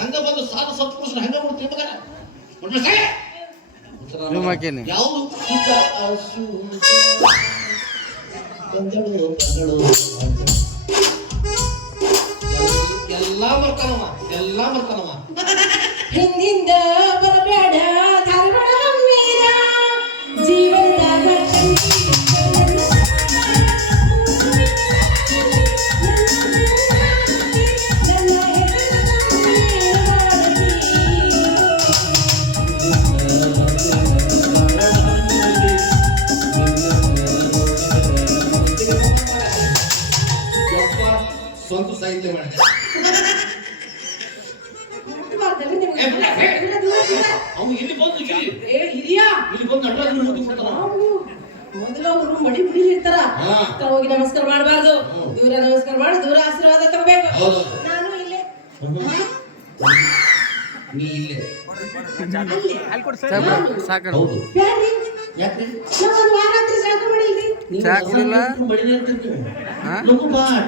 ಹಂಗ ಬಂದು ಸಾಧು ಸತ್ಪುರುಷನ ಹಂಗ ಬಿಡ್ತೀವಿ ಮಗನ ಯಾವುದು ಎಲ್ಲಾ ಬರ್ತಾನವ ಹಿಂದಿಂದ ಬರಬೇಡ ಜೀವನದಾಗ ಸ್ವಂತ ಸಾಹಿತ್ಯ ಮಾಡಿದೆ ಅವನು ಇಲ್ಲಿ ಬಂದು ಮೊದಲು ಅವರು ಮಡಿ ಮುಡಿ ಇರ್ತಾರ ಹೋಗಿ ನಮಸ್ಕಾರ ಮಾಡಬಾರ್ದು ದೂರ ನಮಸ್ಕಾರ ಮಾಡಿ ದೂರ ಆಶೀರ್ವಾದ ತಗೋಬೇಕು ನಾನು ಇಲ್ಲೇ ನೀ ಇಲ್ಲೇ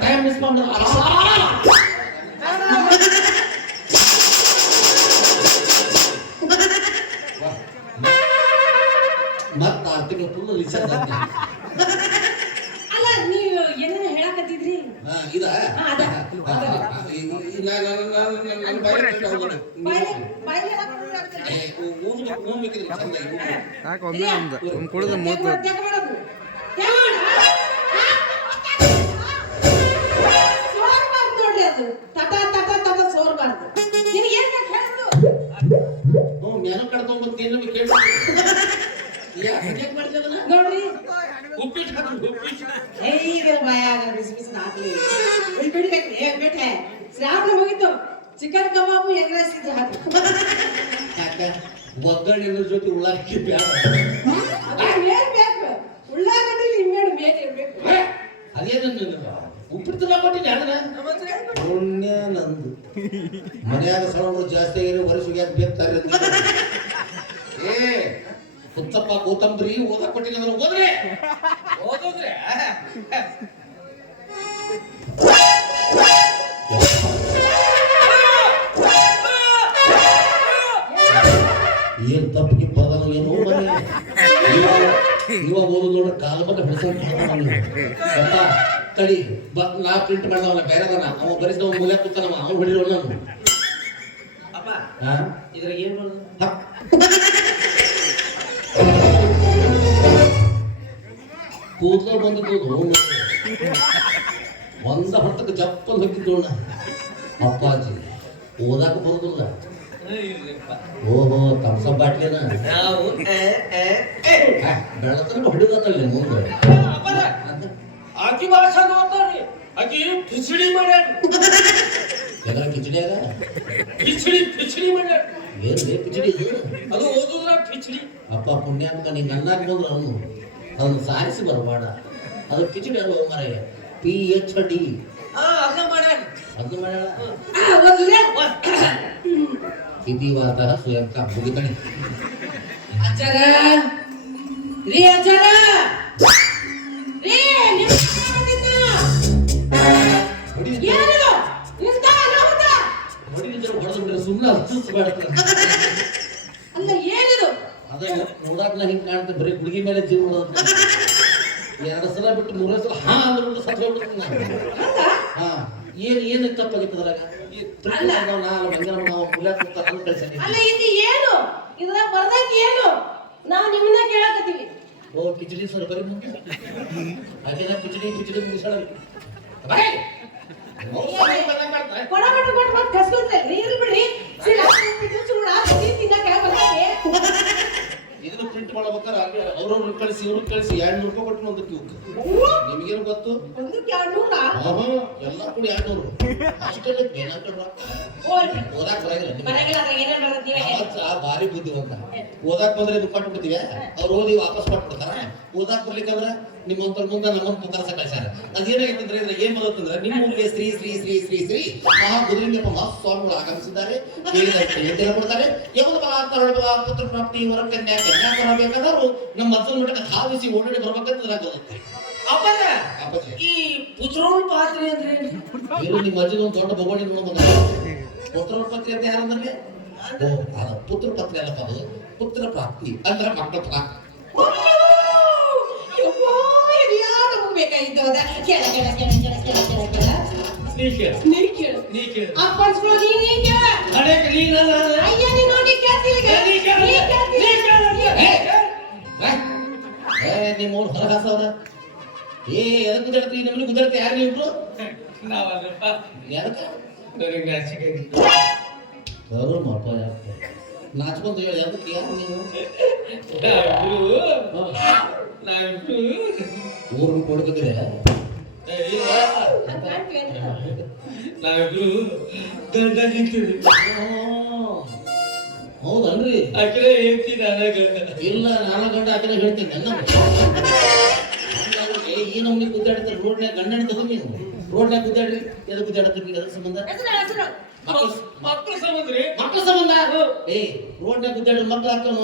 ಟೈಮ್ ಮಿಸ್ ಮಾಡ ಮತ್ತ ಆರ್ತಿಗೆ ಫುಲ್ ರಿಸರ್ಚ್ ಅಲ್ಲ ನೀವು ಏನೇನು ಹೇಳಕತ್ತಿದ್ರಿ ಇದ ಕುಡಿದ ಮೂತು ನೋಡ್ರಿ ಅದು ತಟ ತಟ ತಟ ಸೋರ್ಬಾರ್ದು ನಿನಗೆ ಏನ್ ಬೇಕು ಹೇಳು ಜ್ಞಾನ ಕಡ್ಕೊಂಡ್ ಏನು ಕೇಳಿ ನೋಡ್ರಿ ಉಪ್ಪಿಟ್ಟು ಈಗ ಬಾಯಾಗ ಬಿಸಿ ಬಿಸಿ ಹಾಕ್ಲಿ ಬಿಟ್ಟೆ ಶ್ರಾವಣ ಮುಗಿತು ಚಿಕನ್ ಕಬಾಬು ಎಗ್ ರೈಸ್ ಇದ್ರೆ ಹಾಕಿ ಯಾಕೆ ಒಗ್ಗರಣೆ ಜೊತೆ ಉಳ್ಳಾಗಡ್ಡಿ ಬೇಡ ಏನ್ ಬೇಕು ಉಳ್ಳಾಗಡ್ಡಿ ನಿಮ್ಮೇಡು ಬೇಕಿರ್ಬೇಕು ಅದೇನು ಉಪ್ಪಿಟ್ಟು ಕೊಟ್ಟಿನಿ ಪುಣ್ಯ ನಂದು ಮನ್ಯಾಗ ಸೌಂಡ್ರು ಜಾಸ್ತಿ ಆಗಿರೋ ವರ್ಷಕ್ಕೆ ಯಾಕೆ ಬೇಕ್ತಾರೆ ಏ ಹುಚ್ಚಪ್ಪ ಕೋತಂಬರಿ ಓದಕ್ ಕೊಟ್ಟಿನಿ ಅಂದ್ರೆ ಓದೋದ್ರೆ ಏನ್ ತಪ್ಪಿಗೆ ಬರದಲ್ಲ ಏನೋ ಬನ್ನಿ ಇವಾಗ ಓದು ನೋಡ್ರೆ ಕಾಲ ಬಟ್ಟ ಬೆಳೆಸ ತಡಿ ನಾ ಪ್ರಿಂಟ್ ಮಾಡ್ದವಲ್ಲ ಬೇರೆದನ ಅವ ಬರಿಸಿದವ ಮೂಲೆ ಕೂತಾನವ ಅವ್ನು ಹೊಡಿರೋ ನಾನು ಅಪ್ಪ ಇದ್ರಾಗ ಏನ್ ಮಾಡೋದು ಕೂದಲು ಬಂದಿದ್ದು ಒಂದ ಹೊತ್ತಕ್ಕೆ ಜಪ್ಪಲ್ ಹೊಕ್ಕಿದ್ದೋಣ ಅಪ್ಪಾಜಿ ಓದಾಕ ಬರುದಿಲ್ಲ ಓಹೋ ತಮ್ಸ ಬಾಟ್ಲಿನ ಬೆಳತನ ಹೊಡಿದತ್ತಲ್ಲ ಮುಂದೆ ಆಕಿ ಭಾಷಾ ನೋಡ್ತಾನೆ ಆಕಿ ಕಿಚಡಿ ಮಾಡ್ಯಾರ ಯಾಕಂದ್ರೆ ಕಿಚಡಿಯಾಗ ಕಿಚಡಿ ಮಾಡ್ಯಾರ ಏನ್ ಕಿಚಡಿ ಅದು ಓದುದ್ರ ಕಿಚಡಿ ಅಪ್ಪ ಪುಣ್ಯ ಅಂತ ನಿಂಗೆ ಅನ್ನಾಕ ಬಂದ್ರು ಅವನು ಅದನ್ನು ಸಾರಿಸಿ ಬರಬೇಡ ಅದು ಕಿಚಡಿ ಅಲ್ವ ಮರೆಯ PhD ಅನ್ನ ಮಾಡ್ಯಾರ ಅದನ್ನ ಮಾಡ್ಯಾಳ ಇತಿವಾತ ಸ್ವಯಂ ಮುಗಿತಣಿ ಅಜ್ಜರ ರೀ ಅಜ್ಜರ ರೀ ಅಲ್ಲ ಏನಿದು ಅದೇ ನೋಡಾಕ್ಲ ಹಿಂಗ್ ಕಾಣ್ತದೆ ಬರೀ ಹುಡುಗಿ ಮೇಲೆ ಜೀವ ಮಾಡೋದು 2 ಸಲ ಬಿಟ್ಟು 3 ಸಲ ಹಾ ಅಂದ್ಬಿಟ್ಟು ಸತ್ ಹೋಗ್ಬಿಡ್ತೀನಿ ನಾನು ಹಾ ಏನು ತಪ್ಪಾಗಿತ್ತದ್ರಾಗ ಅಲ್ಲ ಇದು ಏನು ಇದ್ರಾಗ ಬರ್ದಾಗ ಏನು ನಾವು ನಿಮ್ಮನ್ನ ಕೇಳಕತ್ತೀವಿ ಓ ಕಿಚಡಿ ಸರ್ ಬರೀ ಅದೇನ ಕಿಚಡಿ ಮುಗಿಸಾಳ ಇದನ್ನು ಪ್ರಿಂಟ್ ಮಾಡ್ಬೇಕಾರೆ ಅವ್ರವ್ರು ಕಳಿಸಿ ಇವ್ರಿಗೆ ಕಳಿಸಿ 200 ರೂಪಾಯಿ ಕೊಟ್ಟು ಒಂದು ಕ್ಯೂಕ್ ನಿಮಗೇನು ಗೊತ್ತು ಎಲ್ಲ ಕೂಡ 200 ಅಷ್ಟೇ ಓದಾಕ್ ಬರಂಗಿಲ್ಲ ಭಾರಿ ಬುದ್ಧಿವಂತ ಓದಾಕ್ ಬಂದ್ರೆ ಇದು ಕೊಟ್ಬಿಡ್ತೀವಿ ಅವ್ರು ಓದಿ ವಾಪಸ್ ಕೊಟ್ಬಿಡ್ತಾರ ಓದಾಕ್ ಬರ್ಲಿಕ್ಕಂದ್ರ ನಿಮ್ಮಂತರ ಮುಂದೆ ನಮ್ಮನ್ನು ಪುಕಾರಸ ಕಳ್ಸ್ಯಾರ. ಅದೇನಾಗಿತ್ತಂದ್ರೆ ಇದ್ರ ಏನ್ ಬರುತ್ತಂದ್ರೆ ನಿಮ್ಮ ಊರಿಗೆ ಶ್ರೀ ಶ್ರೀ ಶ್ರೀ ಶ್ರೀ ಶ್ರೀ ಮಹಾ ಗುರುಲಿಂಗಪ್ಪ ಮಹಾಸ್ವಾಮಿಗಳು ಆಗಮಿಸಿದ್ದಾರೆ. ಕೇಳಿದ ಕೊಡ್ತಾರೆ ಯಮನ ಬಲ ಪುತ್ರ ಪ್ರಾಪ್ತಿ ವರ ಕನ್ಯಾ ಬೇಕಾದವರು ನಮ್ಮ ಅಜ್ಜನ ಮಠಕ್ಕೆ ಧಾವಿಸಿ ಓಡಾಡಿ ಬರ್ಬೇಕಂತ ನನಗೆ ಗೊತ್ತೆ. ಅಪ್ಪನ ಈ ಪುತ್ರೋಳ್ ಪಾತ್ರೆ ಅಂದ್ರೆ ಏನು ನಿಮ್ಮ ಅಜ್ಜನ ಒಂದು ದೊಡ್ಡ ಭಗವಾನಿ ನೋಡ ಪುತ್ರ ಪತ್ರಿ ಅಂತ ಯಾರಂದ್ರೆ ಪುತ್ರ ಪತ್ರಿ ಅಲ್ಲಪ್ಪ, ಅದು ಪುತ್ರ ಪ್ರಾಪ್ತಿ ಅಂದ್ರೆ ಮಕ್ಕಳ ಪ್ರಾಪ್ತಿ. ನಿಮ್ಮ ಹೊರಗಾಸವ್ರ ಏ ಎದಕ್ ಗುದ್ದಾಡ್ತಿ ನಮ್ಮನೆ ಗುದ್ದಾಡ್ತಿ ಯಾರು ನೀವು ನಾಚ್ಕೊಂತ ಹೇಳಿ ಅದಕ್ಕೆ ಯಾರು ನೀವು ಊರು ಕೊಡ್ತಿದ್ರೆ ಹೌದನ್ರಿ? ಇಲ್ಲ ನಾನು ಗಂಡ ಆಕಡೆ ಹೇಳ್ತೀನಿ ಈ ನಮ್ಗೆ ಗುದ್ದಾಡ್ತಾರೆ ರೋಡ್ನ್ಯಾಗ ಗಂಡನ ತಗೊಂಡು ನೀವು ರೋಡ್ನ್ಯಾಗ ಗುದ್ದಾಡ್ರಿ ಎದ ಗುದ್ದಾಡ್ತೀರಿ ಅದ್ರ ಸಂಬಂಧ ಮಕ್ಕಳ ಸಂಬಂಧ ಏ ರೋಡ್ನ್ಯಾಗ ಗುದ್ದಾಡ್ರಿ ಮಕ್ಳು ಹಾಕೊಂಡು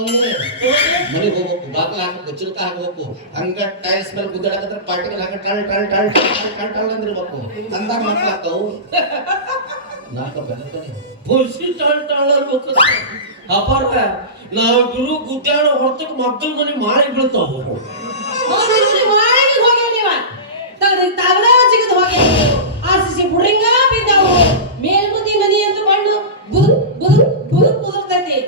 ಮನೆಗೆ ಹೋಗ್ಬೇಕು, ಬಾಗ್ಲ ಹಾಕ್ಬೇಕು, ಚಿಲ್ಕ ಹಾಕ್ಬೇಕು, ಹಂಗ ಟೈಲ್ಸ್ ಮೇಲೆ ಗುದ್ದಾಡಕತ್ರ ಪಾರ್ಟಿಗಳು ಹಂಗ ಟಳ್ ಟಳ್ ಟಳ್ ಟಳ್ ಟಳ್ ಟಳ್ ಅಂದಿರ್ಬೇಕು. ಅಂದಾಗ ಮಕ್ಳು ಹಾಕವು ನಾಲ್ಕ ಬೆಳಕನೆ ಬುರ್ಸಿ ಟಳ್ ಟಳ್ ಅನ್ಬೇಕು. ಅಪಾರ ನಾವಿಬ್ರು ಗುದ್ದಾಡೋ ಹೊರತಕ್ಕೆ ಮಕ್ಕಳ ಮನೆ ಮಾರಿ ಬೀಳ್ತಾವ. ಮೇಲ್ಬುದ್ದಿ ಮನಿ ಅಂತ ಮಣ್ಣು ಬುದು ಬುದು ಬುದು ಬುದುರ್ತೈತಿ.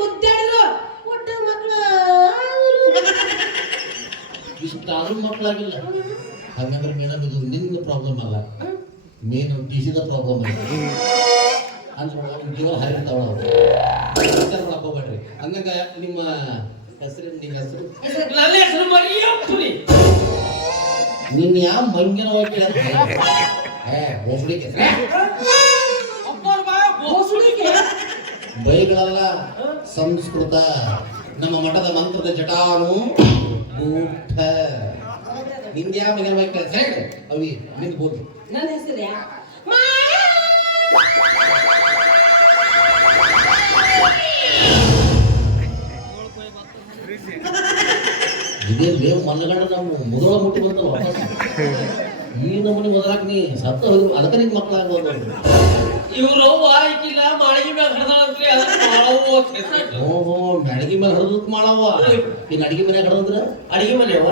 ಗುದ್ದಾಡಿದ್ರು ಒಟ್ಟ ಮಕ್ಕಳು ಇಷ್ಟಾದ್ರೂ ಮಕ್ಕಳಾಗಿಲ್ಲ. ಹಾಗಾದ್ರೆ ಮೇಡಮ್ ಇದು ನಿನ್ನ ಪ್ರಾಬ್ಲಮ್ ಅಲ್ಲ, ಮೇನ್ ಟಿಸಿದ ಪ್ರಾಬ್ಲಮ್ ಅಲ್ಲ ಅಂದ್ರೆ ಜೀವ ಹಾರಿರ್ತಾವ ವಿಚಾರ ಮಾಡಕ್ ಹೋಗ್ಬೇಡ್ರಿ. ಹಂಗ ನಿಮ್ಮ ಹೆಸರು ನಿಮ್ಮ ಹೆಸರು ನನ್ನ ಹೆಸರು ಮರಿಯಪ್ಪನಿ. ನಿನ್ನ ಯಾವ ಮಂಗಿನ ಹೋಗಿ ಬೈಗಳಲ್ಲ ಸಂಸ್ಕೃತ. ನಮ್ಮ ಮಠದ ಮಂತ್ರದ ಜಟಾನು ಊಟ ನಿಂದ್ಯಾ ಮಗನ ಹೋಗಿ ಸೈಡ್ ಅವಿ ನಿಂತ್ಬೋದು. ನನ್ನ ಹೆಸರು ಇದೇ ಬೇವು ಮಲ್ಲಗಂಡ ನಮ್ಮ ಮುದುಳ ಮುಟ್ಟಿ ಬಂತಲ್ಲ ವಾಪಸ್ ಈ ನಮ್ಮನೆ ಮೊದಲಾಕ ನೀ ಸತ್ತ ಹೋದ್ರು ಅದಕ್ಕೆ ನಿನ್ ಮಕ್ಕಳಾಗ್ಬೋದು. ಇವ್ರು ವಾಯಿಕಿಲ್ಲ ಮಾಳಿಗೆ ಮ್ಯಾಗ ಹಡದಾಳಂತ್ರಿ ಓಹೋ ಮ್ಯಾಡಗಿ ಮೇಲೆ ಹಡದಕ್ ಮಾಡವ. ಈಗ ಅಡಿಗೆ ಮನೆ ಹಡದ್ರ ಅಡಿಗೆ ಮನೆಯವ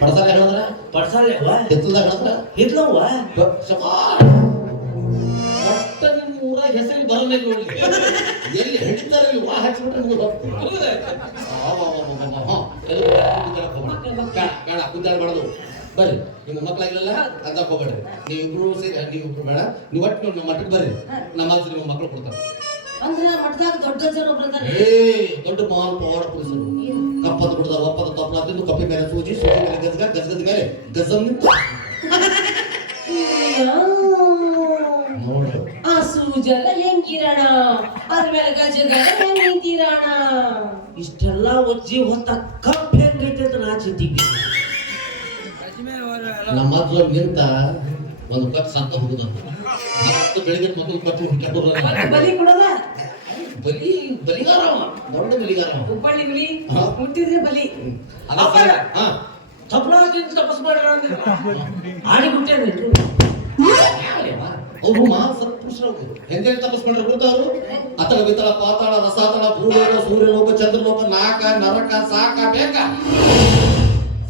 ಪಡಸಾಲೆ ಹಡದ್ರ ಪಡ್ಸಾಲೆವ ಹಿತ್ತಲ್ದಾಗ ಹಡದ್ರ ಹಿತ್ಲವ್ವ ಒಟ್ಟ ನಿಮ್ಮ ಊರಾಗ ಹೆಸರಿಗೆ ಬರಲ್ಲ ನೋಡಿ. ಎಲ್ಲಿ ಹಿಡಿತಾರ ವಾ ಹಚ್ಚಿಬಿಟ್ರೆ ನಿಮ್ಗೆ ಗೊತ್ತು. ಬೇಡ ಕುದ್ದಾಡಬಾರ್ದು. ಬರ್ರಿ ನಿಮ್ಮ ಮಕ್ಕಳಾಗಿಲ್ಲ ಅಂತ ಹೋಗ್ಬೇಡ್ರಿ. ನೀವಿಬ್ರು ಸೇರಿ ನೀವಿಬ್ರು ಬೇಡ, ನೀವು ಒಟ್ಟು ನಮ್ಮ ಮಠಕ್ಕೆ ಬರ್ರಿ. ನಮ್ಮ ಹತ್ರ ನಿಮ್ಮ ಮಕ್ಕಳು ಕೊಡ್ತಾರೆ. ದೊಡ್ಡ ಮಹಾನ್ ಪವಾಡ ಪುರುಷರು ಕಪ್ಪದ ಬಿಡ್ದಾರ ಒಪ್ಪದ ತಪ್ಪಲ ತಿಂದು ಕಪ್ಪಿ ಮೇಲೆ ಸೂಜಿ ಸೂಜಿ ಮೇಲೆ ಗಜಗ ಗಜಗದ ಮೇಲೆ ಗಜಮ್ ನಿಂತು ನೋಡ್ರಿ ಆ ಸೂಜಲ್ಲ ಹೆಂಗಿರಣ ಅದ್ರ ಮೇಲೆ ಗಜಗಲ್ಲ ಹೆಂಗ್ ನಿಂತಿರಣ. ಇಷ್ಟೆಲ್ಲ ಒಜ್ಜಿ ಹೊತ್ತ ಕಪ್ ಹೆಂಗೈತೆ ಅಂತ ನಾ ಚಿಂತಿಗೆ. ನಮ್ಮ ಹತ್ರ ನಿಂತ ಒಂದು ಕಪ್ ಸತ್ತ ಹೋಗುದಂತ ಮತ್ತೆ ಬೆಳಿಗ್ಗೆ ಮಕ್ಕಳು ಕಟ್ಟು ಬಲಿ ಕೊಡೋದ ಬಲಿಗಾರ ದೊಡ್ಡ ಬಲಿಗಾರ ಹುಬ್ಬಳ್ಳಿ ಬಲಿ ಮುಟ್ಟಿದ್ರೆ ಬಲಿ. ತಪ್ಪಲ ತಪಸ್ ಮಾಡ್ರ ಆಡಿ ಬಿಟ್ಟೇನ್ರಿ ಅವರು ಮಹಾ ಸತ್ಪುರುಷರು. ಹೆಂಗೆ ತಪಸ್ ಮಾಡ್ರೆ ಗೊತ್ತಾ ಅವರು? ಅತಳ ವಿತಳ ಪಾತಾಳ ರಸಾತಳ ಭೂಲೋಕ ಸೂರ್ಯಲೋಕ ಚಂದ್ರಲೋಕ ನಾಕ ನರಕ ಸಾಕ ಬೇಕ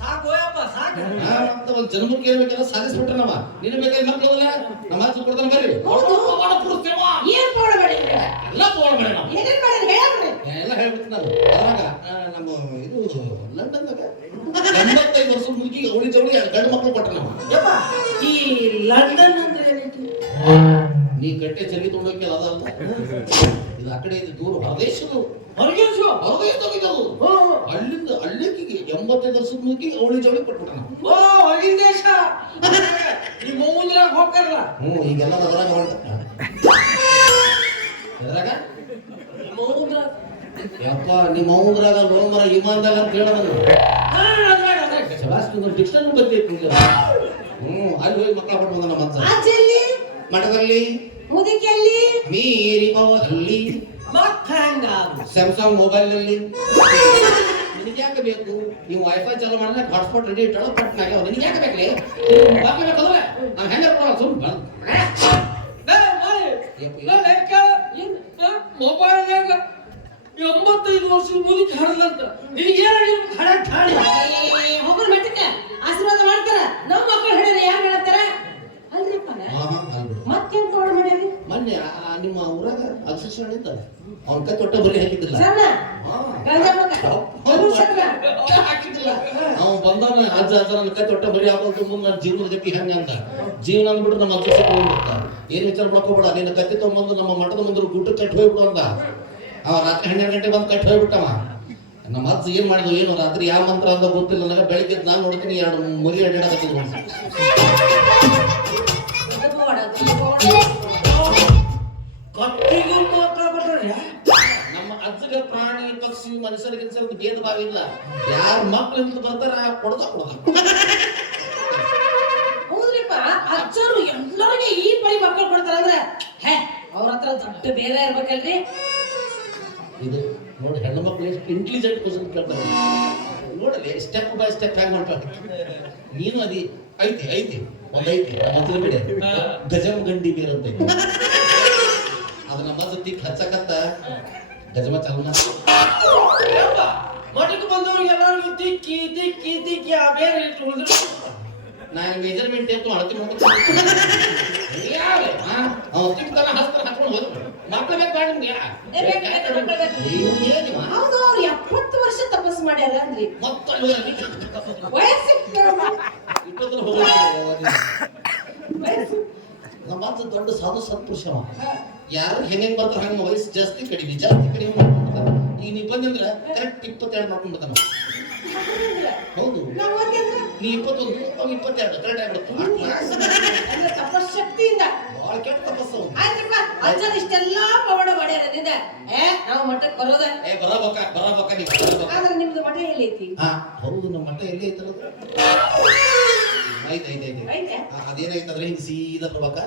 ಸಾಕೋಯಪ್ಪ ಸಾಕ ಅಂತ ಒಂದು ಜನ್ಮಕ್ಕೆ ಏನ್ಬೇಕೆಲ್ಲ ಸಾಧಿಸ್ಬಿಟ್ರೆ ನಮ್ಮ ನಿನ್ನ ಬೇಕಾದ ಮಕ್ಕಳಲ್ಲ ನಮ್ಮ ಹತ್ರ ಕೊಡ್ತಾನೆ ಬರ್ರಿ. ಏನ್ ಪೌಡಬೇಡಿ ಎಲ್ಲ ಪೌಡಬೇಡ ನಾವು ಏನೇನ್ ಮಾಡಿದ್ರೆ ಹೇಳ್ಬಿಡಿ. ಎಲ್ಲ ಹೇಳ್ಬಿಟ್ಟು ನಾನು ಅದ್ರಾಗ ನಮ್ಮ ಇದು ಲಂಡನ್ದಾಗ 85 ವರ್ಷ ಮುದುಕಿ ಅವಳಿ ಜವಳಿ ಗಂಡು ಮಕ್ಕಳು ಕೊಟ್ರೆ ನಾವು. ಈ ಲಂಡನ್ ಅಂದ್ರೆ ಏನೈತಿ? ನೀ ಗಟ್ಟೆ ಚಲಿ ತೊಗೊಂಡೋಗಿ ಅದಲ್ಲ, ಇದು ಆ ಕಡೆ ದೂರ ಹೊರದೇಶದು ಹೊರದೇಶದೋಗಿದ್ದದು. ಅಲ್ಲಿಂದ ಅಲ್ಲಿಗೆ 85 ವರ್ಷದ ಮುದುಕಿ ಅವಳಿ ಜವಳಿ ಕೊಟ್ಬಿಟ್ರೆ ನಾವು. ಓ ಹೊರಗಿನ ದೇಶ ಈ ಮೂದ್ರಾಗ ಹೋಗ್ತಾರಲ್ಲ. ಈಗೆಲ್ಲ ಅದ್ರಾಗ ಹೊರಟ ಎದ್ರಾಗ ಯಪ್ಪ ನಿಮ್ಮ ಊದ್ರಾಗ ಲೋಮರ ಇಮಾನ್ದಾಗ ಅಂತ ಹೇಳೋದು. ಸೆಬಾಸ್ಟಿಯನ್ ಡಿಕ್ಷನರಿ ಬದಲಿ ಅಲ್ಲಿ ಹೋಗಿ ಮಕ್ಕಳ ಪಟ್ಟು ಬಂದ ನಮ್ಮ ಆಚೆಯಲ್ಲಿ ಮಠದಲ್ಲಿ ಮುದಿಕೆಯಲ್ಲಿ ಮೀರಿ ಮೋದಲ್ಲಿ ಸ್ಯಾಮ್ಸಂಗ್ ಮೊಬೈಲ್ ನಲ್ಲಿ ನಿನಗೆ ಯಾಕೆ ಬೇಕು? ನೀವು ವೈಫೈ ಚಾಲು ಮಾಡಿದ್ರೆ ಹಾಟ್ಸ್ಪಾಟ್ ರೆಡಿ ಇಟ್ಟಳು ಪಟ್ನಾಗ ನಿನಗೆ ಯಾಕೆ ಬೇಕಲಿ? ಬೇಕಂದ್ರೆ ನಾವು ಹೆಂಗ ಸುಮ್ಮನೆ ಮೊಬೈಲ್ನಾಗ 85 ವರ್ಷದ ಮುದುಕಿ ಹಾಡಲಂತ ನಿನಗೆ ಹೋಗೋಣ ಮಟ್ಟಕ್ಕೆ ಆಶೀರ್ವಾದ ಮಾಡ್ತಾರ ನಮ್ಮ ಮಕ್ಕಳು ಹೇಳ್ಯಾರ ಯಾರು ಹೇಳ್ತಾರ ಅಲ್ರಿಪ್ಪ ಮತ್ತೇನ್ ಕೋಡ್ ಮಾಡ್ಯಾರಿ ಮೊನ್ನೆ ನಿಮ್ಮ ಊರಾಗ ಅಕ್ಷರ ಇದ್ದಲ್ಲ ಅವನ ಕೈ ತೊಟ್ಟ ಬರೀ ಹಾಕಿದ್ದಿಲ್ಲ ಅವ್ನು ಬಂದಾನ ಅಜ್ಜ ನನ್ನ ಕೈ ತೊಟ್ಟ ಬರೀ ಹಾಕೋದು ಮುಂದೆ ನನ್ನ ಜೀವನದ ಗತಿ ಹೆಂಗ ಅಂತ ಜೀವನ ಅಂದ್ಬಿಟ್ರೆ ನಮ್ಮ ಅಜ್ಜ ಏನ್ ವಿಚಾರ ಮಾಡ್ಕೋಬೇಡ ನಿನ್ನ ಕತ್ತಿ ತಗೊಂಬಂದು ನಮ್ಮ ಮಠದ ಮುಂದೆ ಗುಡ್ಡ ಕಟ್ಟಿ ಹೋಗ್ಬಿಡು ಅಂದ ಅವ ರಾತ್ರಿ 12 ಗಂಟೆ ಬಂದು ಕಟ್ಟಿ ಹೋಗ್ಬಿಟ್ಟವ ನಮ್ಮ ಅಜ್ಜ ಏನ್ ಮಾಡಿದ್ವು ಏನು ರಾತ್ರಿ ಯಾವ ಮಂತ್ರ ಅಂತ ಗೊತ್ತಿಲ್ಲ ನನಗೆ ಬೆಳಿಗ್ಗೆ ನಾನು ನೋಡ್ತೀನಿ 2 ಮರಿ ಅಡ್ಡಾಡಕತ್ತಿದ್ವು ಕತ್ತಿಗೂ ಮಾತಾಡ್ಬಿಟ್ರೆ ನಮ್ಮ ಅಜ್ಜಗ ಪ್ರಾಣಿ ಪಕ್ಷಿ ಮನುಷ್ಯರಿಗೆ ಭೇದ ಭಾವ ಇಲ್ಲ ಯಾರ ಮಕ್ಳು ಬರ್ತಾರ ಕೊಡದ ಹೌದ್ರಿಪ್ಪ ಅಜ್ಜರು ಎಲ್ಲರಿಗೆ ಈ ಪರಿ ಮಕ್ಕಳು ಕೊಡ್ತಾರ ಅಂದ್ರೆ ಅವ್ರ ಹತ್ರ ದೊಡ್ಡ ಬೇರೆ ಇರ್ಬೇಕಲ್ರಿ ಇದು ನೋಡಿ ಹೆಣ್ಣು ಮಕ್ಳು ಎಷ್ಟು ಇಂಟೆಲಿಜೆಂಟ್ ಕ್ವಶನ್ ಕೇಳ್ತಾರೆ ನೋಡಲಿ ಸ್ಟೆಪ್ ಬೈ ಸ್ಟೆಪ್ ಹ್ಯಾಂಗ್ ಮಾಡ್ತಾರೆ ನೀನು ಅದಿ ಐತಿ ಒಂದೈತಿ ಮೊದಲು ಬಿಡೆ ಗಜಮ್ ಗಂಡಿ ಬೇರೆ ಅಂತ ಅದು ನಮ್ಮ ಜೊತೆ ಹಚ್ಚಕತ್ತ ಗಜಮ ಚಾಲನ ಮಠಕ್ಕೆ ಬಂದವ್ರಿಗೆ ಎಲ್ಲರಿಗೂ ತಿಕ್ಕಿ ತಿಕ್ಕಿ ತಿಕ್ಕಿ ಆ ಬೇರೆ ಇಟ್ಟು ಉಳಿದ್ರು ನಾನು ಮೆಜರ್ಮೆಂಟ್ ಟೇಪ್ ಅಳತೆ ಮಾಡ್ತೀನಿ ಹಾಕೊಂಡು ಹೋದ್ರು ಮಕ್ಕಳು ಹೌದು ಅವ್ರು 70 ವರ್ಷ ತಪಸ್ಸು ಮಾಡ್ಯಾರ ಅಂದ್ರಿ ನಮ್ಮ ದೊಡ್ಡ ಸಾಧು ಸತ್ಪುರುಷ ಯಾರು ಹೆಂಗೆ ಬರ್ತಾರ ಹಂಗ ವಯಸ್ಸು ಜಾಸ್ತಿ ಕಡಿಮೆ ಮಾಡ್ಕೊಂಡ್ಬಿಡ್ತಾರ ಈಗ ನೀ ಬಂದಂದ್ರ ಕರೆಕ್ಟ್ 22 ಮಾಡ್ಕೊಂಡ್ಬಿಡ್ತಾನ ಹೌದು ನೀ 21 ಅವ್ 22 ಕರೆಕ್ಟ್ ಆಗ್ಬಿಡುತ್ತೆ ತಪಶಕ್ತಿಯಿಂದ ಬಹಳ ಕೆಟ್ಟ ತಪಸ್ಸು ಆಯ್ತಪ್ಪ ಅಜ್ಜನ ಇಷ್ಟೆಲ್ಲಾ ಪವಾಡ ಮಾಡ್ಯಾರದಿಂದ ನಾವು ಮಠಕ್ಕೆ ಬರೋದ ಬರಬೇಕ ನೀವು ಆದ್ರೆ ನಿಮ್ದು ಮಠ ಎಲ್ಲಿ ಐತಿ ಹೌದು ನಮ್ಮ ಮಠ ಎಲ್ಲಿ ಐತಲ್ಲ ಐತೆ ಅದೇನಾಯ್ತಂದ್ರೆ ಹಿಂಗೆ ಸೀದಾ ಬರ್ಬೇಕ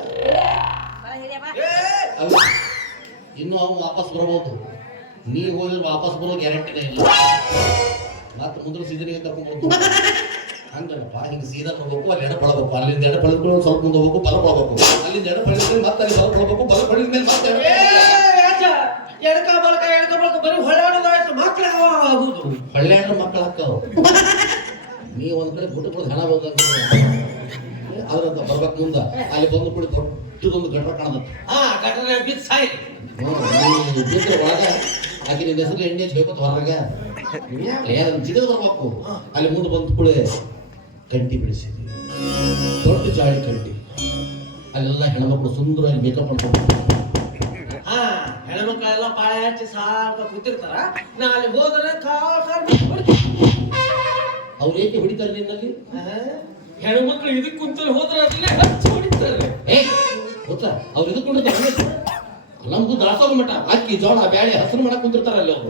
ಇನ್ನು ಅವ್ನು ವಾಪಸ್ ಬರ್ಬೋದು ನೀ ಹೋಗಿ ವಾಪಸ್ ಬರೋ ಗ್ಯಾರಂಟಿನೇ ಇಲ್ಲ ಮತ್ತೆ ಮುಂದಿನ ಸೀಸನ್ಗೆ ಕರ್ಕೊಂಡು ಹಂಗಲ್ಲಪ್ಪ ಹಿಂಗೆ ಸೀದಾ ಬರ್ಬೇಕು ಅಲ್ಲಿ ಎಡ ಪಳಬೇಕು ಅಲ್ಲಿಂದ ಎಡ ಪಳೆದ್ಕೊಂಡು ಸ್ವಲ್ಪ ಮುಂದೆ ಹೋಗ್ಬೇಕು ಬಲ ಪಳಬೇಕು ಅಲ್ಲಿಂದ ಎಡ ಪಳೆದ್ಮೇಲೆ ಮತ್ತೆ ಅಲ್ಲಿ ಬಲ ಪಳಬೇಕು ಬಲ ಪಳೆದ ಮೇಲೆ ಮತ್ತೆ ಎಡಕ ಬಲಕ ಬರೀ ಹೊಳ್ಳಾಡೋದಾಯ್ತು ಮಕ್ಳು ಆಗುದು ಹೊಳ್ಳಾಡ್ರ ಮಕ್ಕಳು ಹಾಕವು ನೀ ಒಂದ್ ಕಡೆ ಗುಟ್ಟು ಕೊಡೋದು ಹಣ ಹೋಗಂತ ಅದ್ರಂತ ಬರ್ಬೇಕು ಮುಂದ ಅಲ್ಲಿ ಬಂದು ಕೂಡ ದೊಡ್ಡದೊಂದು ಗಟ್ರ ಕಾಣದತ್ತ ಗಟ್ರ ಬಿದ್ದು ಸಾಯಿ ಬಿದ್ರೆ ಒಳಗ ಆಕೆ ನಿನ್ನ ಹೆಸರು ಎಣ್ಣೆ ಹೇಳ್ಕೊತ ಹೊರಗ ಜಿಗದ ಬರ್ಬೇಕು ಅಲ್ಲಿ ಮುಂದೆ ಬಂದ ಕೂಡ ಕಂಟಿ ಬಿಡಿಸಿದ್ವಿ ದೊಡ್ಡ ಜಾಳಿ ಕಂಟಿ ಅಲ್ಲೆಲ್ಲ ಹೆಣ್ಮಕ್ಳು ಸುಂದರವಾಗಿ ಮೇಕಪ್ ಮಾಡ್ಕೊಂಡು ಹೆಣ್ಮಕ್ಳೆಲ್ಲ ಪಾಳೆ ಹಚ್ಚಿ ಸಾಕ ಕೂತಿರ್ತಾರ ನಾ ಅಲ್ಲಿ ಹೋದ್ರೆ ಅವ್ರು ಏಕೆ ಹೊಡಿತಾರೆ ನಿನ್ನಲ್ಲಿ ಹೆಣ್ಮಕ್ಳು ಇದಕ್ಕೆ ಕುಂತಲ್ಲಿ ಹೋದ್ರೆ ಅದನ್ನೇ ಹಚ್ಚಿ ಹೊಡಿತಾರೆ ಗೊತ್ತಾ ಅವ್ರು ಇದಕ್ಕೆ ಕುಂಡಿರ್ತಾರೆ ನಮ್ದು ದಾಸೋಹ ಮಠ ಅಕ್ಕಿ ಜೋಳ ಬ್ಯಾಳೆ ಹಸಿರು ಮಾಡಕ್ ಕುಂತಿರ್ತಾರೆ ಅಲ್ಲಿ ಅವರು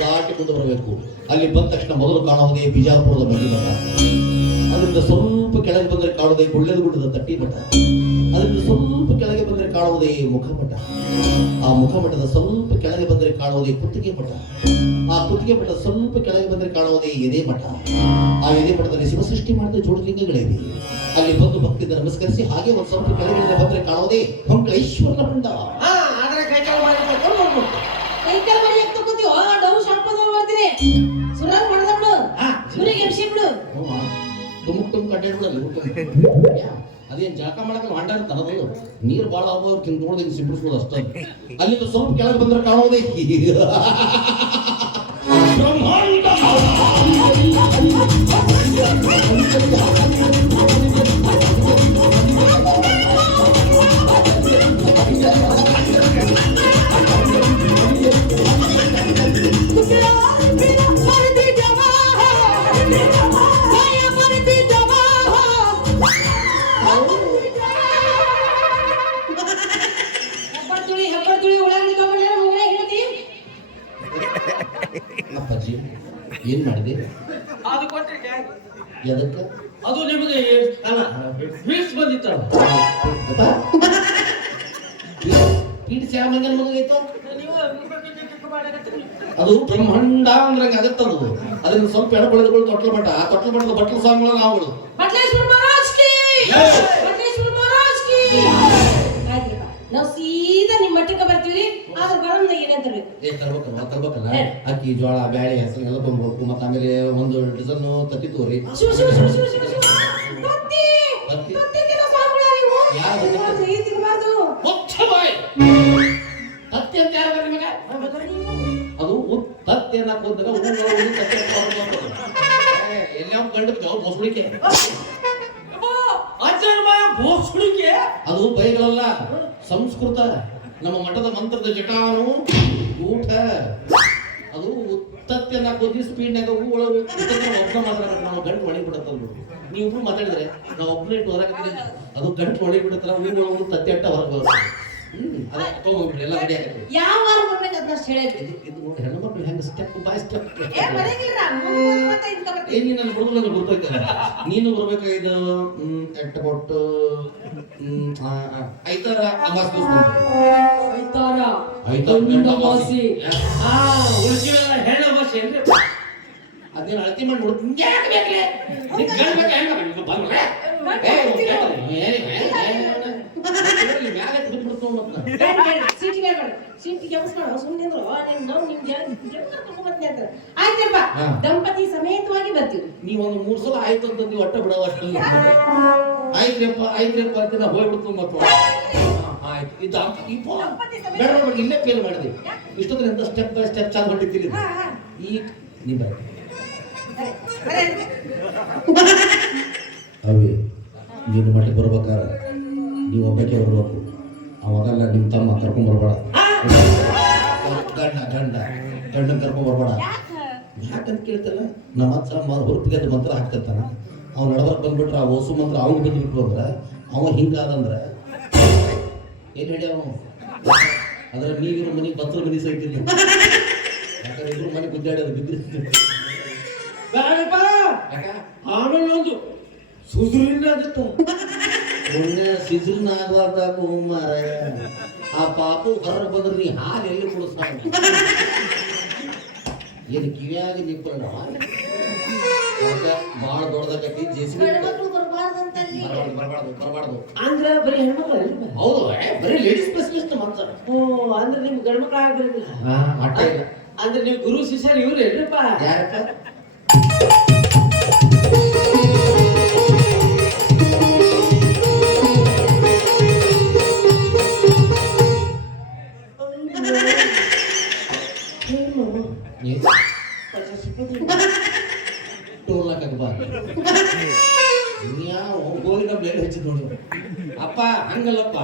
ದಾಟಿ ಮುಂದೆ ಬರಬೇಕು ಅಲ್ಲಿ ಬಂದ ತಕ್ಷಣ ಮೊದಲು ಕಾಣುವುದೇ ಬಿಜಾಪುರದ ಮಡಿ ಮಠ ಅದರಿಂದ ಸ್ವಲ್ಪ ಕೆಳಗೆ ಬಂದರೆ ಕಾಣುವುದೇ ಗುಡ್ಡದ ತಟ್ಟಿ ಮಠ ಅದರಿಂದ ಸ್ವಲ್ಪ ಕೆಳಗೆ ಬಂದರೆ ಕಾಣುವುದೇ ಮುಖಮಠ ಆ ಮುಖಮಠದ ಸ್ವಲ್ಪ ಕೆಳಗೆ ಬಂದರೆ ಕಾಣುವುದೇ ಕುತ್ತಿಗೆ ಮಠ ಆ ಕುತ್ತಿಗೆ ಮಠದ ಸ್ವಲ್ಪ ಕೆಳಗೆ ಬಂದರೆ ಕಾಣುವುದೇ ಎದೆ ಮಠ ಆ ಎದೆ ಮಠದಲ್ಲಿ ಶಿವಸೃಷ್ಟಿ ಮಾಡಿದ ಜೋಡಲಿಂಗಗಳಿವೆ ಅಲ್ಲಿ ಬಂದು ಭಕ್ತಿಯಿಂದ ನಮಸ್ಕರಿಸಿ ಹಾಗೆ ಒಂದು ಸ್ವಲ್ಪ ಕೆಳಗಿಂದ ಬಂದರೆ ಕಾಣುವುದೇ ಮಂಗಳೇಶ್ವರನ ಹೊಂಡ ಕೈಕಾಲು ಮಾಡಿ ಎತ್ತು ಕೂತೀವೋ ಡೌ ಶಾಪ್ ಮಾಡ್ತೀನಿ ಸುರಾಗ್ ಮಾಡ್ದವ್ಳು ಸುರಿಗೆ ಎಬ್ಸಿ ಬಿಡು ತುಮಕ್ ಅಡ್ಡಾಡ್ಬಿಡಲ್ಲ ಅದೇನ್ ಜಾಕ ಮಾಡಕ್ಕೆ ಹೊಂಡ ತನದು ನೀರು ಭಾಳ ಆಗೋದು ನೋಡಿದ್ರೆ ಸಿಂಪಡಿಸ್ಬೋದು ಅಷ್ಟೇ ಅಲ್ಲಿಂದ ಸ್ವಲ್ಪ ಕೆಳಗೆ ಬಂದ್ರೆ ಕಾಣೋದೇ ಅಪ್ಪಾಜಿ ಏನ್ ಮಾಡಿದೆ ಅದು ಕೊಟ್ಟರೆ ಎದಕ್ಕೆ ಅದು ನಿಮಗೆ ಅಲ್ಲ ಫೀಸ್ ಬಂದಿತ್ತಲ್ಲ. ಪೀಡಿಸಿ ಯಾವ ಮಂಗನ ಮಗೈತ ನೀವು ಅದು ಬ್ರಹ್ಮಾಂಡ ಅಂದ್ರಂಗ ಆಗತ್ತದು. ಅದನ್ನ ಸ್ವಲ್ಪ ಎಡಬಳಗಳು ತೊಟ್ಲ ಮಠ ಆ ತೊಟ್ಲ ಮಠದ ಬಟ್ಲ ಸಾಂಗ್ಗಳ ನಾವುಗಳು ಬಟ್ಲೇಶ್ವರ ಮಹಾರಾಜ್ ಕಿ ಬಟ್ಲೇಶ್ವರ ಮಹಾರಾಜ್ ಕಿ. ಆಯ್ತಪ್ಪ ನಾವು ಸೀದಾ ನಿಮ್ಮ ಮಟ್ಟಕ್ಕೆ ಬರ್ತೀವಿ. ಆದ್ರೆ ಬರೋಣ ಏನಂತ ತರ್ಬೇಕಲ್ಲ ಅಕ್ಕಿ ಜೋಳ ಬ್ಯಾಳೆ ಹೆಸರು ಎಲ್ಲ ತೊಗೊಂಡ್ಬೇಕು. ಮತ್ತೆ ಆಮೇಲೆ ಒಂದು ಡಜನ್ ತತ್ತಿ ತೋರಿ. ಶಿವ ಶಿವ ಶಿವ ಶಿವ ಶಿವ ಶಿವ ತತ್ತಿ ತತ್ತಿ ತತ್ತಿ ತಿನ್ನೋ ಸಾಂಬಳ ನೀವು ಯಾರು ಈ ತಿನ್ನಬಾರ್ದು. ತತ್ತಿ ಅಂತ ಯಾರು ನಿಮಗೆ ಅದು ತತ್ತಿ ಅನ್ನಕ್ ಹೋದಾಗ ಎಲ್ಲ ಕಂಡು ಬೋಸ್ಬಿಡಿಕೆ ಭೋಸ್ಕುಳಿಗೆ ಅದು ಬೈಗಳಲ್ಲ, ಸಂಸ್ಕೃತ. ನಮ್ಮ ಮಠದ ಮಂತ್ರದ ಜಟಾನು ಊಟ ಅದು ತತ್ತಿ ಅನ್ನಕ್ ಹೋಗಿ ಸ್ಪೀಡ್ನಾಗ ಒಳಗೆ ಒಬ್ಬ ಮಾತಾಡ ನಾವು ಗಂಟು ಒಳಗೆ ಬಿಡತ್ತಲ್ಲ. ನೀವು ಮಾತಾಡಿದ್ರೆ ನಾವು ಒಬ್ಬನೇ ಇಟ್ಟು ಹೊರಗೆ ಅದು ಗಂಟು ಒಳಗೆ ಬಿಡತ್ತಲ್ಲ ಊರು ತತ್ತಿ ಅಟ್ಟ ಹೊರಗೆ ಬರುತ್ತೆ. ತಗೊಂಡ್ಬಿಡ್ರಿ ಎಲ್ಲ ರೆಡಿ ಆಗತ್ತೆ. ಯಾವ ವಾರ ಬರ್ಬೇಕು ಅದನ್ನ ಹೇಳಿ. ಇದು ನೋಡಿ ಹೆಣ್ಣು ಮಕ್ಕಳು ಹೆಂಗ ಸ್ಟೆಪ್ ಬೈ ಸ್ಟೆಪ್ ಏ ನನ್ನ ಹುಡುಗನ ಗೊತ್ತೈತೆ. ನೀನು ಬರ್ಬೇಕಾಗಿದ್ದು ಕೊಟ್ಟು ಐತಾರ ಅಮಾಸ್ ಹೆಣ್ಣು ಭಾಷೆ ಅಂದ್ರೆ ಅದೇನು ಅಳತಿ ಮಾಡಿ ನೋಡ್ತೀನಿ ದಂಪತಿ ಸಮೇತವಾಗಿ ಬರ್ತೀವಿ. ನೀವೊಂದು 3 ಸಲ ಆಯ್ತು ಅಂತ ನೀವು ಒಟ್ಟ ಬಿಡೋ ಅಷ್ಟು ಆಯ್ತ್ರಿಯಪ್ಪ ಅಂತ ನಾ ಹೋಗ್ಬಿಡ್ತು. ಮತ್ತೆ ಆಯ್ತು ಇದು ಬೇಡ ಇಲ್ಲೇ ಫೇಲ್ ಮಾಡಿದೆ. ಇಷ್ಟೊಂದ್ರೆ ಎಂತ ಸ್ಟೆಪ್ ಬೈ ಸ್ಟೆಪ್ ಚಾಲು ಹೊಂಟಿದ್ದೀರಿ. ಈಗ ನೀವು ಅವಿ ನೀನು ಮಟ್ಟಿಗೆ ಬರ್ಬೇಕಾರ ನೀವು ಒಬ್ಬಕ್ಕೆ ಬರ್ಬೇಕು. ಅವಾಗೆಲ್ಲ ನಿಮ್ಮ ತಮ್ಮ ಕರ್ಕೊಂಡ್ ಬರ್ಬೇಡ. ಗಂಡನ ಕರ್ಕೊಂಡ್ ಬರ್ಬೇಡ. ಯಾಕಂತ ಕೇಳ್ತಲ್ಲ ನಮ್ಮ ಅಚ್ಚ ಹುರುಪಿಗೆ ಅದು ಮಂತ್ರ ಹಾಕ್ತಿರ್ತಾನ. ಅವ್ನು ನಡಬರ್ಕ್ ಬಂದ್ಬಿಟ್ರೆ ಆ ಹೊಸು ಮಂತ್ರ ಅವ್ನು ಬಿದ್ದುಬಿಟ್ರು ಅಂದ್ರೆ ಅವ ಹಿಂಗಾದಂದ್ರೆ ಏನು ಹೇಳಿ ಅವನು ಅದ್ರ ನೀವಿರೋ ಮನೆಗೆ ಬತ್ತರ ಮನೆ ಸೈತಿಲ್ಲ. ಯಾಕಂದ್ರೆ ಇಬ್ರು ಮನೆ ಗುದ್ದಾಡೋದು ಬಿದ್ದಿರ್ತೀವಿ. ಆಮೇಲೆ ಒಂದು ಸುಧುರಿನ ಆಗುತ್ತ ಒಳ್ಳೆ ಸಿಜುರಿನ ಆಗಬಾರ್ದಾಕು ಮಾರ. ಆ ಪಾಪು ಹೊರಗೆ ಬಂದ್ರೆ ನೀ ಹಾಲು ಎಲ್ಲಿ ಕುಡಿಸ್ತಾನ ಏನು ಕಿವಿಯಾಗ ನಿಪ್ಪಲ್ಲ ಭಾಳ ದೊಡ್ಡದಾಗೈತಿ. ಜೆಸಿಬಿ ಬರಬಾರ್ದು ಅಂದ್ರೆ ಬರೀ ಹೆಣ್ಮಕ್ಳು. ಹೌದು ಬರೀ ಲೇಡೀಸ್ ಸ್ಪೆಷಲಿಸ್ಟ್ ಮಾತಾಡ. ಅಂದ್ರೆ ನಿಮ್ ಗಂಡ್ಮಕ್ಳು ಆಗ್ಬರಂಗಿಲ್ಲ. ಅಟ್ಟ ಇಲ್ಲ ಅಂದ್ರೆ ನೀವು ಗುರು ಶಿಷ್ಯರು ಇವ್ರು ಏನ್ರಿಪ್ಪ? ಯಾರಪ್ಪ? ಅಪ್ಪ ಹಂಗಲ್ಲಪ್ಪ,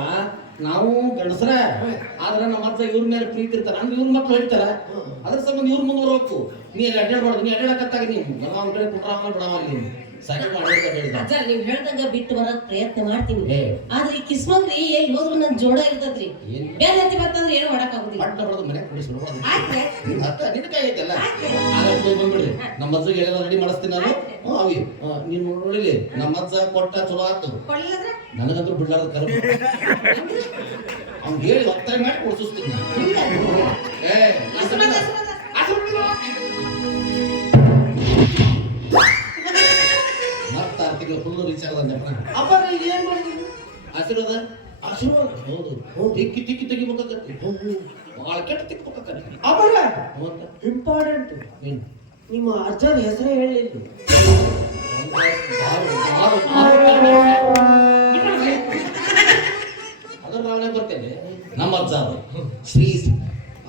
ನಾವು ಗಂಡಸ್ರ ಆದ್ರೆ ನಮ್ಮ ಅಜ್ಜ ಇವ್ರ ಮೇಲೆ ಪ್ರೀತಿ ಇರ್ತಾರ. ಅಂದ್ರೆ ಇವ್ರ ಮಕ್ಳು ಹೇಳ್ತಾರ, ಅದ್ರ ಸಂಬಂಧ ಇವ್ರ ಮುಂದೆ ಬರ್ಬೇಕು. ನೀ ಅಡ್ಡಾಡ್ಬಾರ್ದು. ನೀ ಅಡ್ಡಾಡಕತ್ತಾಗ ನೀವು ಅವ್ನ ಕಡೆ ಕುಟ್ರಾಮ ಬಿಡವ ನೀನು ಸರಿ ಮಾಡಿ ಹೇಳಿದ. ಅಜ್ಜ ನೀವ್ ಹೇಳ್ದಂಗ ಬಿಟ್ಟು ಬರಕ್ ಪ್ರಯತ್ನ ಮಾಡ್ತೀನಿ. ಆದ್ರೆ ಕಿಸ್ಮಂಗ್ರಿ ಎಲ್ಲಿ ಹೋದ್ರು ನನ್ ಜೋಡ ಇರ್ತದ್ರಿ. ಬೇರೆ ಹತ್ತಿ ಬರ್ತಂದ್ರೆ ಏನು ಮಾಡಕ್ ಆಗುದಿಲ್ಲ. ಪಟ್ಟ ಬರೋದು ಮನೆ ಕುಡಿಸ್ಬಿಡ್ಬೋದು. ನಿನ್ನ ಕೈ ಐತಲ್ಲ ಬಂದ್ಬಿಡ್ರಿ. ನಮ್ಮ ಅಜ್ಜಗೆ ಎಲ್ಲ ರೆಡಿ ಮಾಡಿಸ್ತೀನಿ ನಾನು. ಅವಿ ನೀನು ನೋಡಿಲಿ ನಮ್ಮ ಅಜ್ಜ ಕೊಟ್ಟ ಚಲೋ ಆತು. ನನಗಂತೂ ಬಿಡ್ಲಾರ್ದ ಕರ ಅವ್ನು ಹೇಳಿ ಒತ್ತಾಯ ಮಾಡಿ ಕೊಡ್ಸಿಸ್ತೀನಿ. ಮತ್ತ ಆರ್ತಿಗೆ ಫುಲ್ ರೀಚಾರ್ಜ್ ಅಂದಪ್ಪ. ಆಶೀರ್ವಾದ ಹೌದು ತಿಕ್ಕಿ ತೆಗಿಬೇಕಾಗತ್ತೆ. ಭಾಳ ಕೆಟ್ಟ ತಿಕ್ಕಬೇಕಾಗತ್ತೆ. ಅಬ್ಬರ ಇಂಪಾರ್ಟೆಂಟ್ ನಿಮ್ಮ ಅಜ್ಜನ ಹೆಸರೇ ಹೇಳಿಲ್ಲ. ಅದ್ರ ನಾವೇ ಬರ್ತೇನೆ. ನಮ್ಮ ಅಜ್ಜ ಶ್ರೀ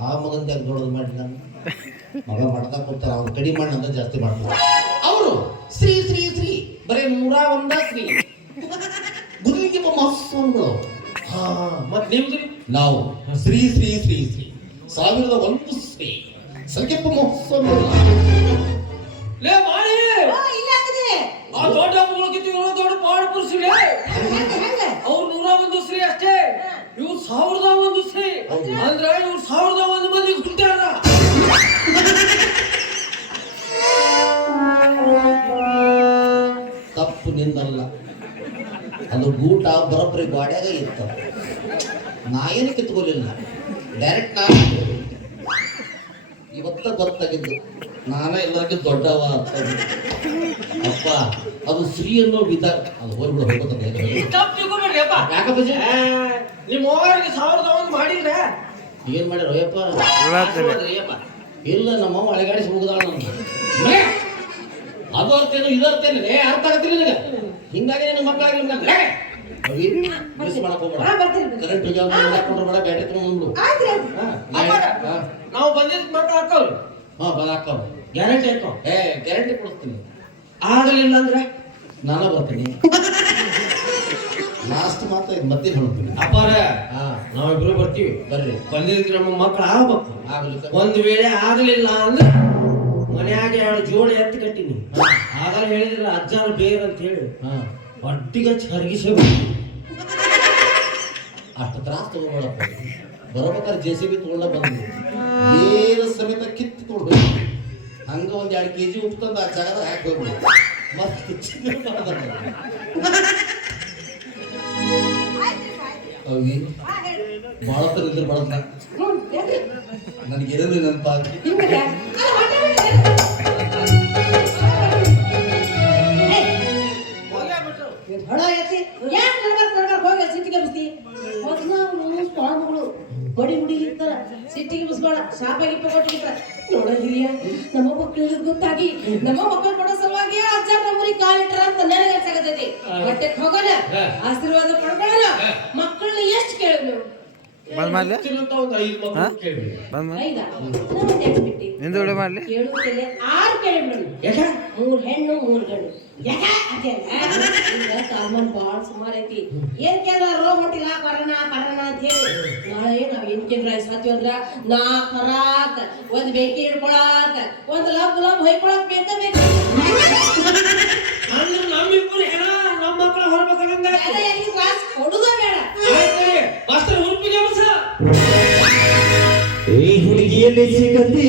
ಆ ಮಗಂದಾಗ ದೊಡ್ಡದು ಮಾಡಿ ನಾನು ಮಗ ಮಾಡ್ತಾ ಕೊಡ್ತಾರ. ಅವ್ರು ಕಡಿಮೆ ಮಾಡಿ ಅಂತ ಜಾಸ್ತಿ ಮಾಡ್ತಾರೆ. ಅವರು ಶ್ರೀ ಶ್ರೀ ಶ್ರೀ ಬರೀ 101 ಶ್ರೀ ಗುರುವಿಗೆ ಮಹೋತ್ಸವಗಳು. ಮತ್ ನಿಮ್ದು ನಾವು ಶ್ರೀ ಶ್ರೀ ಶ್ರೀ ಶ್ರೀ 1001 ಶ್ರೀ ಸಂಖ್ಯಪ್ಪ ಮಹೋತ್ಸವ. ಲೇ ಮಾಡಿ ಆ ದೊಡ್ಡ ಮುಳುಗಿದ್ದು ದೊಡ್ಡ ಪಾಡ ಪುರುಷರೇ ಅವ್ರು 101 ಶ್ರೀ ಅಷ್ಟೇ. ಇವ್ರು 1001 ಶ್ರೀ ಅಂದ್ರೆ ಇವ್ರು 1001 ಮಂದಿ ಹುಟ್ಟಾರ. ನಿಂದಲ್ಲ, ಅದು ಗೂಟ ಬರೋಬ್ಬರಿ ಗಾಡ್ಯಾಗ ಇತ್ತ. ನಾ ಏನು ಕಿತ್ಕೊಲಿಲ್ಲ, ಡೈರೆಕ್ಟ್ ನಾನು ಇವತ್ತ ಗೊತ್ತಾಗಿದ್ದು ನಾನೇ ಎಲ್ಲರಿಗೂ ದೊಡ್ಡವ ಅಂತ. ಅಪ್ಪ ಅದು ಶ್ರೀ ಅನ್ನೋ ವಿಧಾನ ಅದು ಹೋಗ್ಬಿಡು ಹೋಗ್ತದೆ. ತಪ್ಪು ತಿಳ್ಕೊಬೇಡ್ರಿ ಅಪ್ಪ. ಯಾಕಪ್ಪ ಜಿ? ನಿಮ್ಮ ಅವ್ವರಿಗೆ 1001 ಮಾಡಿಲ್ಲ. ಏನ್ ಮಾಡ್ಯಾರ ಅಯ್ಯಪ್ಪ? ಅಯ್ಯಪ್ಪ ಇಲ್ಲ ನಮ್ಮವ್ವ ಅಳಗಾಡಿಸಿ ಹೋಗದಾಳ ನನಗೆ. ಅದು ಅರ್ಥೇನು ಇದು ಅರ್ಥೇನು ಅರ್ಥ ಆಗತ್ತಿಲ್ಲ ನಿನಗೆ. ಹಿಂಗಾಗಿ ನನ್ನ ಮಕ್ಕಳಾಗಿ ಮಿಸ್ ಮಾಡಕ್ ಹೋಗ್ಬೇಡ. ಕರೆಂಟ್ ಹಾಕೊಂಡ್ರೆ ಬೇಡ, ಬ್ಯಾಟ್ರಿ ತಗೊಂಡ್ಬಿಡು. ನಾವು ಬಂದಿದ್ದ ಮಕ್ಕಳು ಹಾಕವ್ರಿ. ಹಾ ಬಂದ್ ಹಾಕವ್, ಗ್ಯಾರಂಟಿ ಹಾಕೋ. ಗ್ಯಾರಂಟಿ ಕೊಡ್ತೀನಿ. ಆಗಲಿಲ್ಲ ಅಂದ್ರೆ ನಾನು ಬರ್ತೀನಿ. ಲಾಸ್ಟ್ ಮಾತ್ರ ಇದು ಮತ್ತೆ ಹೇಳ್ತೀನಿ. ಅಪ್ಪಾರ ನಾವಿಬ್ರು ಬರ್ತೀವಿ. ಬರ್ರಿ. ಬಂದಿದ್ದಕ್ಕೆ ನಮ್ಮ ಮಕ್ಕಳು ಆಗ್ಬೇಕು. ಆಗಲಿಲ್ಲ ಒಂದು ವೇಳೆ ಆಗಲಿಲ್ಲ ಅಂದ್ರೆ ಮನ್ಯಾಗ 2 ಜೋಡಿ ಎತ್ತು ಕಟ್ಟಿನಿ. ಆಗಲ್ಲ ಹೇಳಿದ್ರೆ ಅಜ್ಜಾರು ಬೇರೆ ಅಂತ ಹೇಳಿ ಒಟ್ಟಿಗೆ ಹರಗಿಸಬೇಕು. ಅಷ್ಟು ತ್ರಾಸ ತಗೋಬೇಡಪ್ಪ. ಬರಬೇಕಾದ್ರೆ JCB ತಗೊಂಡ ಬಂದ್ವಿ, ಬೇರೆ ಸಮೇತ ಕಿತ್ತು ತೊಡ್ಬೇಕು. ಹಂಗ ಒಂದ್ 2 kg ಉಪ್ಪು ತಂದು ಆ ಜಾಗದಾಗ ಹಾಕಿ ಹೋಗ್ಬಿಡು. ಮತ್ತೆ ಅವಿ ಭಾಳ ಇದ್ರೆ ಬಳಸ ನನಗಿರೋದು ನೆನಪಾಗಿ ಹೊಳ ಎತ್ತಿ ಯಾಕೆ ನಡ್ಬಾರ್ದು ಹೋಗಿ ಸಿಟ್ಟಿಗೆ ಬಸ್ತಿ ಸ್ವಾಮಿಗಳು ಬಡಿ ಹುಡಿ ಇರ್ತಾರ. ಸಿಟ್ಟಿಗೆ ಬಸ್ಬೇಡ, ಶಾಪಾಗಿ ಕೊಟ್ಟಿರ್ತಾರ. ನೋಡ ಹಿರಿಯ ನಮ್ಮ ಮಕ್ಕಳು ಗೊತ್ತಾಗಿ ನಮ್ಮ ಮಕ್ಕಳು ಕೊಡೋ ಸಲುವಾಗಿ ಅಜ್ಜಾರ ನಮ್ಮೂರಿಗೆ ಕಾಲಿಟ್ರ ಅಂತ ನನಗೆ ಅನ್ಸಾಗತೈತಿ. ಹೊಟ್ಟೆಗೆ ಹೋಗೋಣ, ಆಶೀರ್ವಾದ ಪಡ್ಕೊಳ್ಳೋಣ. ಮಕ್ಕಳನ್ನ ಎಷ್ಟು ಕೇಳಿದ್ರು ಬಂದ್ ಮಾಡ್ಲಿ ನಿಂದು ವಿಡಿಯೋ ಮಾಡ್ಲಿ. ಕೇಳುತ್ತೇನೆ 6 ಕೇಳಿಬಿಡು. 3 ಹೆಣ್ಣು 3 ಗಂಡು. ಕಾಲ್ಮನ್ ಬಾಳ್ ಸುಮಾರು ಐತಿ. ಏನ್ ಕೇಂದ್ರ ರೋಗ ಹೊಟ್ಟಿಲ್ಲ ಕರೋನ ಅಂತ ಹೇಳಿ ನಾಳೆ ನಾವ್ ಏನ್ ಕೇಂದ್ರ ಸಾಧ್ಯ ಅಂದ್ರ ನಾ ಕರಾಕ್ ಒಂದ್ ಬೆಂಕಿ ಹಿಡ್ಕೊಳಕ್ ಒಂದ್ ಲಬ್ ಹೊಯ್ಕೊಳಕ್ ಬೇಕು. ನಮ್ಮಿಬ್ಬರು ಹೆಣ ನಮ್ಮ ಮಕ್ಕಳು ಹೊರಬೇಕಂದ ಕ್ಲಾಸ್ ಕೊಡುದ ಬೇಡ. ಮಾಸ್ತರ್ ಹುರುಪಿಗೆ ಬಸ ಈ ಹುಡುಗಿಯಲ್ಲಿ ಸಿಗತಿ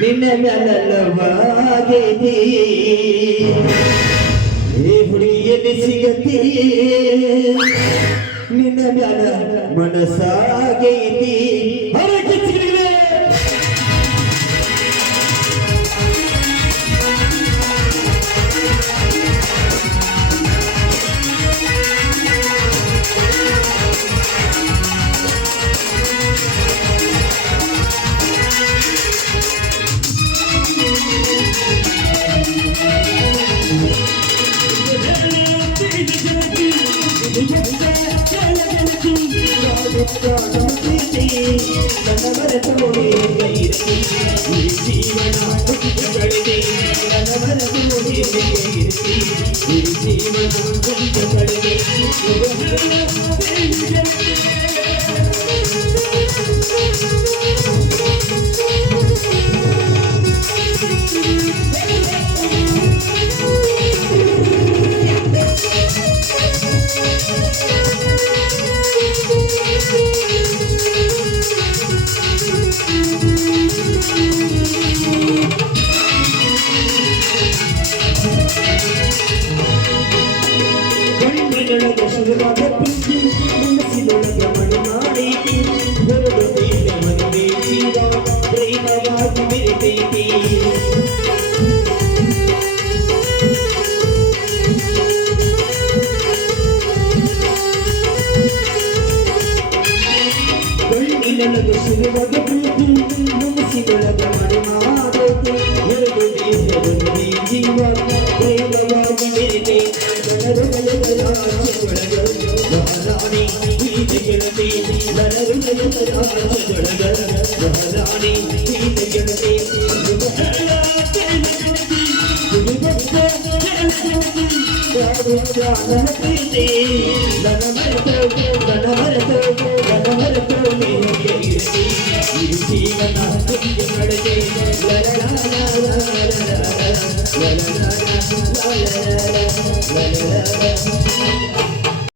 ನಿನ್ನ ಮ್ಯಾಲವಾಗೈತಿ. ಈ ಹುಡುಗಿಯಲ್ಲಿ ಸಿಗತಿ ನಿನ್ನ ಮ್ಯಾಲ ಮನಸ್ಸಾಗೈತಿ. La